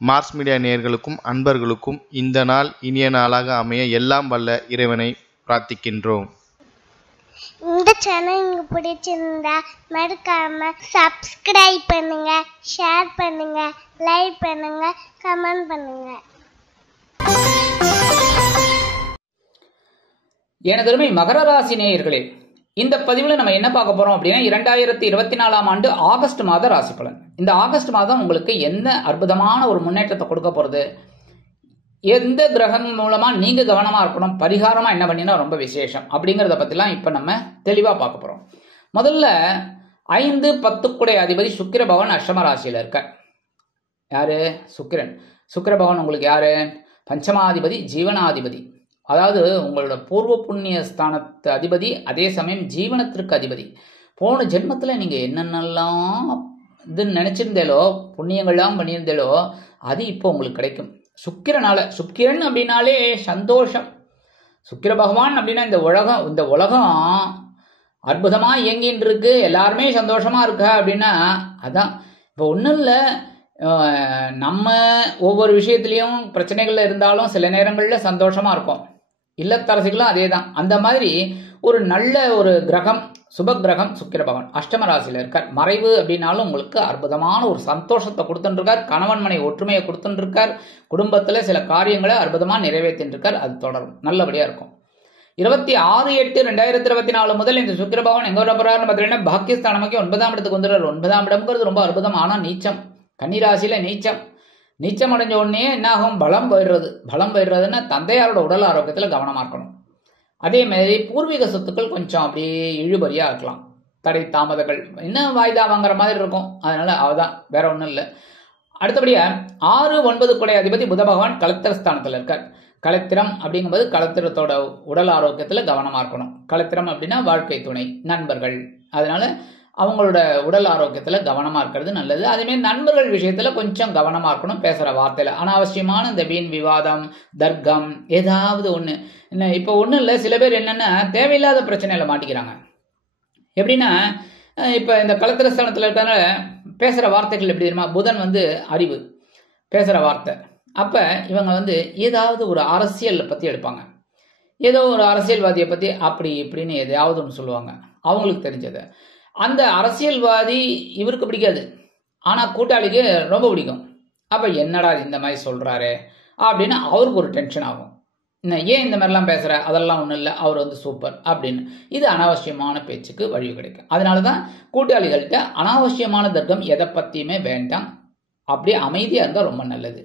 Mars media நேயர்களுக்கும் அன்பர்களுக்கும் இந்த நாள் இனிய நாளாக அமைய எல்லாம் வல்ல இறைவனை பிரார்த்திக்கின்றோம். இந்த சேனல் உங்களுக்கு பிடிச்சிருந்தா மறக்காம சப்ஸ்கிரைப் பண்ணுங்க, ஷேர் பண்ணுங்க, லைக் பண்ணுங்க, கமெண்ட் பண்ணுங்க. எனதருமை மகர ராசி நேயர்களே, இந்த பதிவில் நம்ம என்ன பார்க்க போறோம் அப்படின்னா 2024ஆம் ஆண்டு ஆகஸ்ட் மாத ராசி பலன். இந்த ஆகஸ்ட் மாதம் உங்களுக்கு என்ன அற்புதமான ஒரு முன்னேற்றத்தை கொடுக்க போறது, எந்த கிரகம் மூலமா நீங்க கவனமா இருக்கணும், பரிகாரமா என்ன பண்ணினா ரொம்ப விசேஷம் அப்படிங்கறத பத்திலாம் இப்ப நம்ம தெளிவா பார்க்க போறோம். முதல்ல 5-10 குடை அதிபதி சுக்கிர பகவான் அஷ்டம ராசியில இருக்க. யாரு? சுக்கிரன். சுக்கிர பகவான் உங்களுக்கு யாரு? பஞ்சமாதிபதி, ஜீவனாதிபதி. அதாவது உங்களோட பூர்வ புண்ணிய ஸ்தானத்து அதிபதி, அதே சமயம் ஜீவனத்திற்கு அதிபதி. போன ஜென்மத்துல நீங்க என்னென்னலாம் இது நினைச்சிருந்தேலோ, புண்ணியங்கள்லாம் பண்ணியிருந்தேலோ, அது இப்போ உங்களுக்கு கிடைக்கும் சுக்கிரனால. சுக்கிரன் அப்படின்னாலே சந்தோஷம். சுக்கிர பகவான் அப்படின்னா இந்த உலகம் அற்புதமா இயங்கின்னு இருக்கு, எல்லாருமே சந்தோஷமா இருக்க அப்படின்னா அதான். இப்போ ஒன்றும் இல்லை, நம்ம ஒவ்வொரு விஷயத்திலையும் பிரச்சனைகள்ல இருந்தாலும் சில நேரங்கள்ல சந்தோஷமா இருக்கும். இல்லத்தரசிகளும் அதே தான். அந்த மாதிரி ஒரு நல்ல ஒரு கிரகம், சுப கிரகம் சுக்கிர பகவான் அஷ்டம ராசியில இருக்கார். மறைவு அப்படின்னாலும் உங்களுக்கு அற்புதமான ஒரு சந்தோஷத்தை கொடுத்துட்டு இருக்கார். கணவன் மனை ஒற்றுமையை கொடுத்துட்டு இருக்கார். குடும்பத்துல சில காரியங்களை அற்புதமா நிறைவேற்றிட்டு இருக்கார். அது தொடரும், நல்லபடியா இருக்கும். 26/8/2024 முதல் இந்த சுக்கிர பகவான் எங்க வர போறாருன்னு பார்த்தீங்கன்னா பாக்கியஸ்தானமாக்கி 9ஆம் இடத்துக்கு வந்துடுறாரு. 9ஆம் இடம்ங்கிறது ரொம்ப அற்புதம். ஆனா நீச்சம், கன்னிராசியில நீச்சம் அடைஞ்ச உடனே என்ன ஆகும்? பலம் போயிடுறதுன்னா தந்தையாரோட உடல் ஆரோக்கியத்துல கவனமா இருக்கணும். அதே மாதிரி பூர்வீக சொத்துக்கள் கொஞ்சம் அப்படியே இழுபறியா இருக்கலாம். தடை தாமதங்கள் இன்னும் வாய்தா வாங்குற மாதிரி இருக்கும். அதனால அவதான், வேற ஒன்றும் இல்லை. அடுத்தபடியா 6-9 குடை அதிபதி புத பகவான் களத்திர ஸ்தானத்துல இருக்கார். களத்திரம் அப்படிங்கும்போது களத்திரத்தோட உடல் ஆரோக்கியத்துல கவனமா இருக்கணும். களத்திரம் அப்படின்னா வாழ்க்கை துணை, நண்பர்கள். அதனால அவங்களோட உடல் ஆரோக்கியத்துல கவனமா இருக்கிறது நல்லது. அதே மாதிரி நண்பர்கள் விஷயத்துல கொஞ்சம் கவனமா இருக்கணும். பேசுற வார்த்தையில அனாவசியமான இந்த வீண் விவாதம், தர்க்கம், ஏதாவது ஒண்ணு. இப்ப ஒண்ணும் இல்லை, சில பேர் என்னன்னா தேவையில்லாத பிரச்சனையில மாட்டிக்கிறாங்க. எப்படின்னா இப்ப இந்த களத்திரஸ்தானத்துல இருக்கிறதுனால பேசுற வார்த்தைகள் எப்படி தெரியுமா? புதன் அறிவு, பேசுற வார்த்தை. அப்ப இவங்க ஏதாவது ஒரு அரசியல் பத்தி எடுப்பாங்க. ஏதோ ஒரு அரசியல்வாதியை பத்தி அப்படி இப்படின்னு எதையாவது ஒன்று சொல்லுவாங்க, அவங்களுக்கு தெரிஞ்சதை. அந்த அரசியல்வாதி இவருக்கு பிடிக்காது, ஆனா கூட்டாளிக்கு ரொம்ப பிடிக்கும். அப்ப என்னடா இந்த மாதிரி சொல்றாரு அப்படின்னு அவருக்கு ஒரு டென்ஷன் ஆகும். ஏன் இந்த மாதிரிலாம் பேசுற? அதெல்லாம் ஒன்றும் இல்லை, அவர் சூப்பர் அப்படின்னு. இது அனாவசியமான பேச்சுக்கு வழி கிடைக்கும். அதனாலதான் கூட்டாளிகள்கிட்ட அனாவசியமான தர்க்கம் எதை பத்தியுமே வேண்டாம். அப்படியே அமைதியா இருந்தா ரொம்ப நல்லது.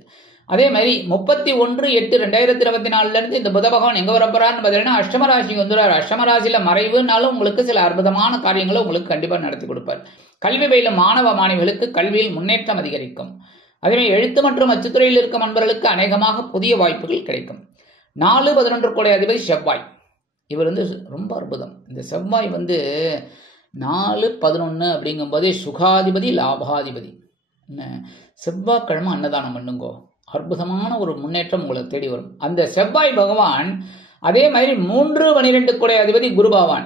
அதே மாதிரி 31/8/2024 இருந்து இந்த புத பகவான் எங்க வர போறாருன்னு பார்த்தீங்கன்னா அஷ்டம ராசிக்கு வந்துடுறாரு. அஷ்டம ராசியில மறைவுனாலும் உங்களுக்கு சில அற்புதமான காரியங்களை உங்களுக்கு கண்டிப்பா நடத்தி கொடுப்பார். கல்வி பயிலும் மாணவ மாணவிகளுக்கு கல்வியில் முன்னேற்றம் அதிகரிக்கும். அதே மாதிரி எழுத்து மற்றும் அச்சுத்துறையில் இருக்கும் நண்பர்களுக்கு அநேகமாக புதிய வாய்ப்புகள் கிடைக்கும். 4-11 கோடை அதிபதி செவ்வாய். இவர் ரொம்ப அற்புதம். இந்த செவ்வாய் 4-11 அப்படிங்கும் போதே சுகாதிபதி, லாபாதிபதி. செவ்வாய்க்கிழமை அன்னதானம் பண்ணுங்கோ, அற்புதமான ஒரு முன்னேற்றம் உங்களை தேடி வரும். அந்த செவ்வாய் பகவான் அதே மாதிரி 3-12 குடை அதிபதி குரு பகவான்,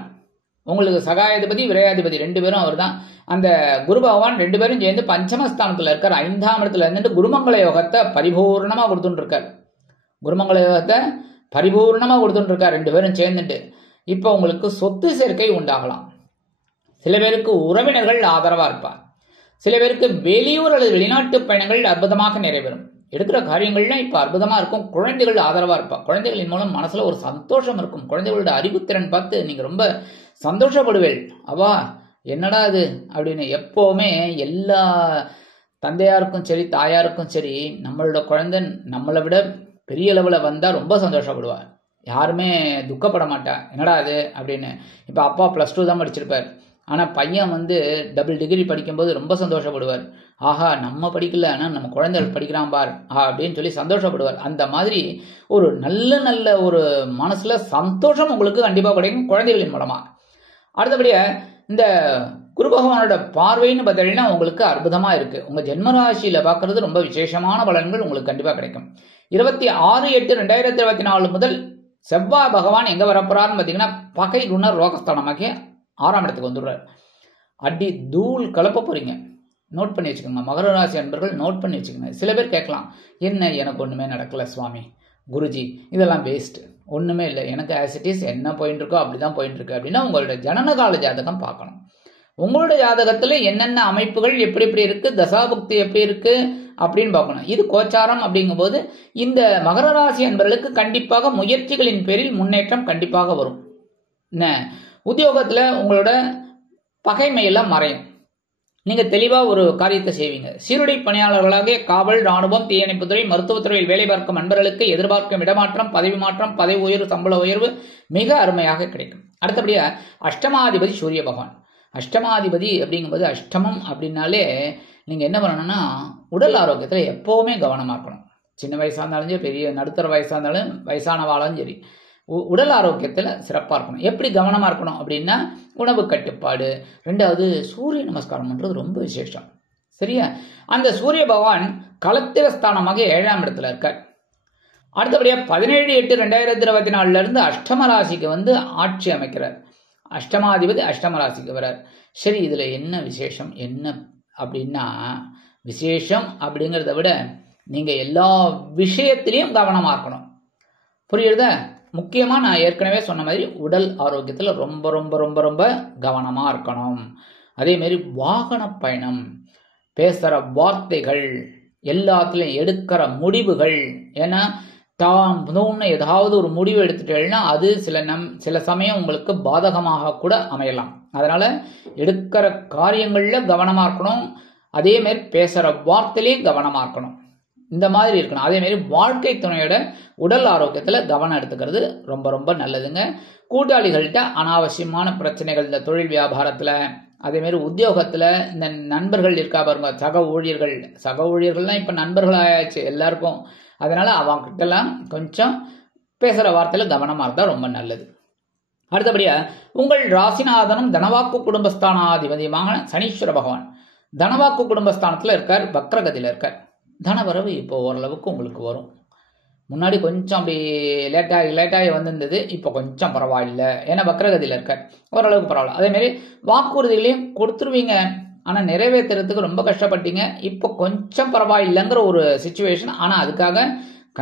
உங்களுக்கு சகாயாதிபதி, விரையாதிபதி, 2 பேரும் அவர் தான். அந்த குரு பகவான் 2 பேரும் சேர்ந்து பஞ்சமஸ்தானத்துல இருக்கார். 5ஆம் இடத்துல இருந்துட்டு குருமங்கள யோகத்தை பரிபூர்ணமா கொடுத்துட்டு இருக்கார். குருமங்கள யோகத்தை பரிபூர்ணமா கொடுத்துட்டு இருக்கார் 2 பேரும் சேர்ந்துட்டு. இப்ப உங்களுக்கு சொத்து சேர்க்கை உண்டாகலாம். சில பேருக்கு உறவினர்கள் ஆதரவா இருப்பார். சில பேருக்கு வெளியூர் அல்லது வெளிநாட்டு பயணங்கள் அற்புதமாக நிறைவேறும். எடுக்கிற காரியங்கள்லாம் இப்ப அற்புதமா இருக்கும். குழந்தைகள் ஆதரவா இருப்பா. குழந்தைகளின் மூலம் மனசுல ஒரு சந்தோஷம் இருக்கும். குழந்தைகளோட அறிவுத்திறன் பார்த்து நீங்க ரொம்ப சந்தோஷப்படுவீள். அவா என்னடா இது அப்படின்னு. எப்பவுமே எல்லா தந்தையாருக்கும் சரி தாயாருக்கும் சரி நம்மளோட குழந்தை நம்மளை விட பெரிய அளவுல வந்தா ரொம்ப சந்தோஷப்படுவா. யாருமே துக்கப்பட மாட்டா, என்னடா அது அப்படின்னு. இப்ப அப்பா +2 தான் படிச்சிருப்பார், ஆனா பையன் டபுள் டிகிரி படிக்கும்போது ரொம்ப சந்தோஷப்படுவார். ஆஹா, நம்ம படிக்கல, ஆனா நம்ம குழந்தைகள் படிக்கிறான் பார் அப்படின்னு சொல்லி சந்தோஷப்படுவார். அந்த மாதிரி ஒரு நல்ல ஒரு மனசுல சந்தோஷம் உங்களுக்கு கண்டிப்பா கிடைக்கும் குழந்தைகளின் மூலமா. அடுத்தபடியா இந்த குரு பகவானோட பார்வைன்னு பார்த்தீங்கன்னா உங்களுக்கு அற்புதமா இருக்கு. உங்க ஜென்மராசியில பாக்குறது ரொம்ப விசேஷமான பலன்கள் உங்களுக்கு கண்டிப்பா கிடைக்கும். 26/8/2024 முதல் செவ்வாய் பகவான் எங்க வரப்போறாருன்னு பாத்தீங்கன்னா பகை ருண ரோகஸ்தானமாகிய 6ஆம் இடத்துக்கு வந்துடுறாரு. அடி தூள் கலப்ப போறீங்க. நோட் பண்ணி வச்சுக்கோங்க. மகர ராசி அன்பர்கள் நோட் பண்ணி வச்சுக்கோங்க. சில பேர் கேட்கலாம், என்ன எனக்கு ஒன்றுமே நடக்கல சுவாமி, குருஜி இதெல்லாம் வேஸ்ட், ஒன்றுமே இல்லை, எனக்கு ஆஸ் இட் இஸ் என்ன போயிட்டு இருக்கோ அப்படிதான் போயிட்டு இருக்கு அப்படின்னா உங்களோட ஜனனகால ஜாதகம் பார்க்கணும். உங்களோட ஜாதகத்தில் என்னென்ன அமைப்புகள் எப்படி எப்படி இருக்கு, தசாபுக்தி எப்படி இருக்கு அப்படின்னு பார்க்கணும். இது கோச்சாரம் அப்படிங்கும்போது இந்த மகர ராசி அன்பர்களுக்கு கண்டிப்பாக முயற்சிகளின் பேரில் முன்னேற்றம் கண்டிப்பாக வரும். என்ன உத்தியோகத்தில் உங்களோட பகைமையெல்லாம் மறையும். நீங்க தெளிவா ஒரு காரியத்தை செய்வீங்க. சீருடை பணியாளர்களாக காவல், ராணுவம், தீயணைப்புத்துறை, மருத்துவத்துறையில் வேலை பார்க்கும் நண்பர்களுக்கு எதிர்பார்க்கும் இடமாற்றம், பதவி மாற்றம், பதவி உயர்வு, சம்பள உயர்வு மிக அருமையாக கிடைக்கும். அடுத்தபடியா அஷ்டமாதிபதி சூரிய பகவான். அஷ்டமாதிபதி அப்படிங்கும்போது அஷ்டமம் அப்படின்னாலே நீங்க என்ன பண்ணணும்னா உடல் ஆரோக்கியத்துல எப்பவுமே கவனமா இருக்கணும். சின்ன வயசா இருந்தாலும் சரி, பெரிய நடுத்தர வயசா இருந்தாலும், வயசானவாளும் சரி, உடல் ஆரோக்கியத்தில் சிறப்பாக இருக்கணும். எப்படி கவனமாக இருக்கணும் அப்படின்னா உணவு கட்டுப்பாடு, ரெண்டாவது சூரிய நமஸ்காரம் பண்ணுறது ரொம்ப விசேஷம். சரியா? அந்த சூரிய பகவான் களத்திரஸ்தானமாக 7ஆம் இடத்துல இருக்கார். அடுத்தபடியாக 17/8/2024 அஷ்டம ராசிக்கு வந்து ஆட்சி அமைக்கிறார். அஷ்டமாதிபதி அஷ்டம ராசிக்கு வரார். சரி, இதில் என்ன விசேஷம் என்ன அப்படின்னா, விசேஷம் அப்படிங்கிறத விட நீங்கள் எல்லா விஷயத்திலையும் கவனமாக இருக்கணும். புரியுறதா? முக்கியமாக நான் ஏற்கனவே சொன்ன மாதிரி உடல் ஆரோக்கியத்தில் ரொம்ப ரொம்ப ரொம்ப ரொம்ப கவனமாக இருக்கணும். அதேமாரி வாகன பயணம், பேசுகிற வார்த்தைகள், எல்லாத்துலேயும் எடுக்கிற முடிவுகள். ஏன்னா தான் ஏதாவது ஒரு முடிவு எடுத்துட்டேன்னா அது சில சமயம் உங்களுக்கு பாதகமாக கூட அமையலாம். அதனால எடுக்கிற காரியங்களில் கவனமாக இருக்கணும். அதேமாரி பேசுகிற வார்த்தையிலையும் கவனமாக இருக்கணும். இந்த மாதிரி இருக்கணும். அதேமாரி வாழ்க்கை துணையோட உடல் ஆரோக்கியத்தில் கவனம் எடுத்துக்கிறது ரொம்ப ரொம்ப நல்லதுங்க. கூட்டாளிகள்கிட்ட அனாவசியமான பிரச்சனைகள் இந்த தொழில் வியாபாரத்தில், அதேமாரி உத்தியோகத்தில் இந்த நண்பர்கள் இருக்கா பாருங்க, சக ஊழியர்கள்லாம் இப்போ நண்பர்கள் ஆயாச்சு எல்லாருக்கும். அதனால அவங்ககிட்டலாம் கொஞ்சம் பேசுகிற வார்த்தையில் கவனமாக இருந்தால் ரொம்ப நல்லது. அடுத்தபடியாக உங்கள் ராசிநாதனும் தனவாக்கு குடும்பஸ்தானாதிபதியுமான சனீஸ்வர பகவான் தனவாக்கு குடும்பஸ்தானத்தில் இருக்கார், வக்ரகதியில் இருக்கார். தனவரவு இப்போ ஓரளவுக்கு உங்களுக்கு வரும். முன்னாடி கொஞ்சம் அப்படி லேட்டாகி வந்திருந்தது, இப்போ கொஞ்சம் பரவாயில்லை. ஏன்னா வக்ரகதியில் இருக்கார், ஓரளவுக்கு பரவாயில்ல. அதேமாரி வாக்குறுதிகளையும் கொடுத்துருவீங்க, ஆனால் நிறைவேற்றுறதுக்கு ரொம்ப கஷ்டப்பட்டீங்க. இப்போ கொஞ்சம் பரவாயில்லைங்கிற ஒரு சிச்சுவேஷன். ஆனால் அதுக்காக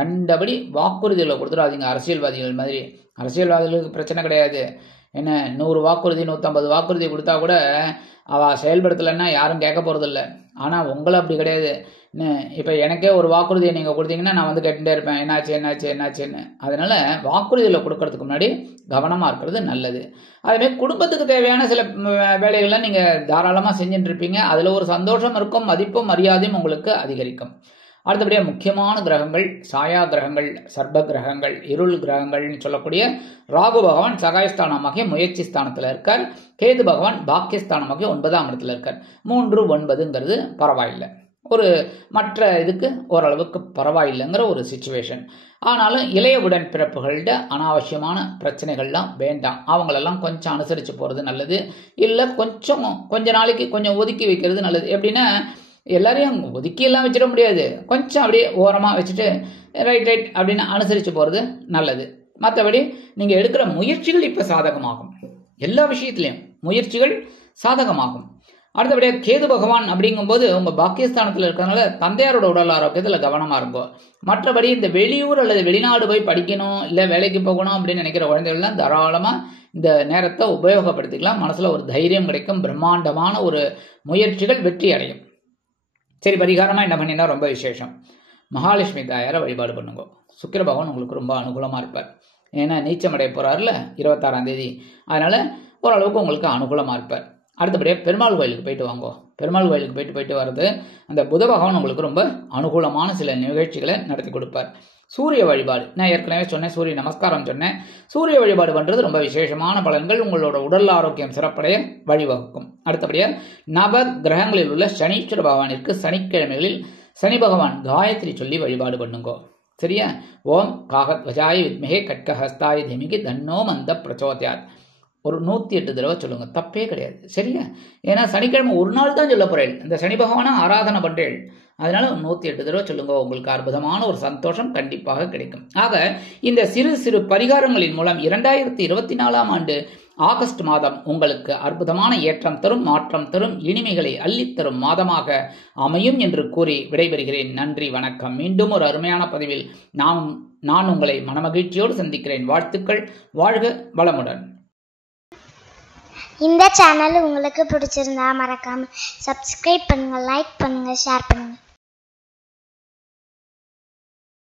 கண்டபடி வாக்குறுதிகளை கொடுத்துடாதீங்க. அரசியல்வாதிகள் மாதிரி. அரசியல்வாதிகளுக்கு பிரச்சனை கிடையாது. என்ன 100 வாக்குறுதி 150 வாக்குறுதி கொடுத்தா கூட அவள் செயல்படுத்தலைன்னா யாரும் கேட்க போகிறதில்ல. ஆனால் உங்களை அப்படி கிடையாது. இப்போ எனக்கே ஒரு வாக்குறுதியை நீங்கள் கொடுத்தீங்கன்னா நான் வந்து கேட்டுட்டே இருப்பேன், என்னாச்சுன்னு. அதனால வாக்குறுதிகளை கொடுக்கறதுக்கு முன்னாடி கவனமாக இருக்கிறது நல்லது. அதேமாதிரி குடும்பத்துக்கு தேவையான சில வேலைகள்லாம் நீங்கள் தாராளமாக செஞ்சுட்டு இருப்பீங்க. அதில் ஒரு சந்தோஷம் இருக்கும், மதிப்பும் மரியாதையும் உங்களுக்கு அதிகரிக்கும். அடுத்தபடியாக முக்கியமான கிரகங்கள், சாயா கிரகங்கள், சர்ப கிரகங்கள், இருள் கிரகங்கள்னு சொல்லக்கூடிய ராகு பகவான் சகாயஸ்தானமாகிய முயற்சி ஸ்தானத்தில் இருக்கார். கேது பகவான் பாக்கியஸ்தானமாகிய 9ஆம் இடத்துல இருக்கார். 3, 9ங்கிறது பரவாயில்லை. ஒரு மற்ற இதுக்கு ஓரளவுக்கு பரவாயில்லைங்கிற ஒரு சிச்சுவேஷன். ஆனாலும் இளைய உடன்பிறப்புகள்கிட்ட அனாவசியமான பிரச்சனைகள்லாம் வேண்டாம். அவங்களெல்லாம் கொஞ்சம் அனுசரித்து போகிறது நல்லது. இல்லை கொஞ்ச நாளைக்கு கொஞ்சம் ஒதுக்கி வைக்கிறது நல்லது. எப்படின்னா எல்லாரையும் ஒதுக்கியெல்லாம் வச்சிட முடியாது. கொஞ்சம் அப்படியே ஓரமாக வச்சுட்டு ரைட் அப்படின்னு அனுசரித்து போகிறது நல்லது. மற்றபடி நீங்கள் எடுக்கிற முயற்சிகள் இப்போ சாதகமாகும். எல்லா விஷயத்துலையும் முயற்சிகள் சாதகமாகும். அடுத்தபடியாக கேது பகவான் அப்படிங்கும்போது உங்கள் பாக்கியஸ்தானத்தில் இருக்கிறதுனால தந்தையாரோட உடல் ஆரோக்கியத்தில் கவனமாக இருக்கும். மற்றபடி இந்த வெளியூர் அல்லது வெளிநாடு போய் படிக்கணும், இல்லை வேலைக்கு போகணும் அப்படின்னு நினைக்கிற குழந்தைகள்லாம் தாராளமாக இந்த நேரத்தை உபயோகப்படுத்திக்கலாம். மனசில் ஒரு தைரியம் கிடைக்கும். பிரம்மாண்டமான ஒரு முயற்சிகள் வெற்றி அடையும். சரி, பரிகாரமாக என்ன பண்ணினா ரொம்ப விசேஷம். மகாலட்சுமி தாயாரை வழிபாடு பண்ணுங்க. சுக்கிர பகவான் உங்களுக்கு ரொம்ப அனுகூலமாக இருப்பார். ஏன்னா நீச்சமடைய போகிறார்ல 26ஆம் தேதி. அதனால் ஓரளவுக்கு உங்களுக்கு அனுகூலமாக இருப்பார். அடுத்தபடியாக பெருமாள் கோயிலுக்கு போயிட்டு வாங்கோ. பெருமாள் கோயிலுக்கு போயிட்டு வர்றது அந்த புத பகவான் உங்களுக்கு ரொம்ப அனுகூலமான சில நிகழ்ச்சிகளை நடத்தி கொடுப்பார். சூரிய வழிபாடு நான் ஏற்கனவே சொன்னேன், சூரிய நமஸ்காரம் சொன்னேன். சூரிய வழிபாடு பண்ணுறது ரொம்ப விசேஷமான பலன்கள், உங்களோட உடல் ஆரோக்கியம் சிறப்படைய வழிவகுக்கும். அடுத்தபடியாக நவ கிரகங்களில் உள்ள சனீஸ்வர பகவானிற்கு சனிக்கிழமைகளில் சனி பகவான் காயத்ரி சொல்லி வழிபாடு பண்ணுங்கோ. சரியா? ஓம் காகத்வஜாய வித்மஹே கட்கஹஸ்தாய தீமகி தன்னோ மந்த பிரச்சோதயாத் ஒரு 108 தடவை சொல்லுங்க, தப்பே கிடையாது. சரியா? ஏன்னா சனிக்கிழமை ஒரு நாள் தான் சொல்ல போறேன், இந்த சனி பகவானை ஆராதனை பண்றேன். அதனால 108 தடவை சொல்லுங்க. உங்களுக்கு அற்புதமான ஒரு சந்தோஷம் கண்டிப்பாக கிடைக்கும். ஆக இந்த சிறு சிறு பரிகாரங்களின் மூலம் 2024ஆம் ஆண்டு ஆகஸ்ட் மாதம் உங்களுக்கு அற்புதமான ஏற்றம் தரும், மாற்றம் தரும், இனிமைகளை அள்ளித்தரும் மாதமாக அமையும் என்று கூறி விடைபெறுகிறேன். நன்றி, வணக்கம். மீண்டும் ஒரு அருமையான பதிவில் நான் உங்களை மனமகிழ்ச்சியோடு சந்திக்கிறேன். வாழ்த்துக்கள். வாழ்க வளமுடன். இந்த சேனல் உங்களுக்கு பிடிச்சிருந்தா மறக்காம சப்ஸ்கிரைப் பண்ணுங்க, லைக் பண்ணுங்க, ஷேர் பண்ணுங்க.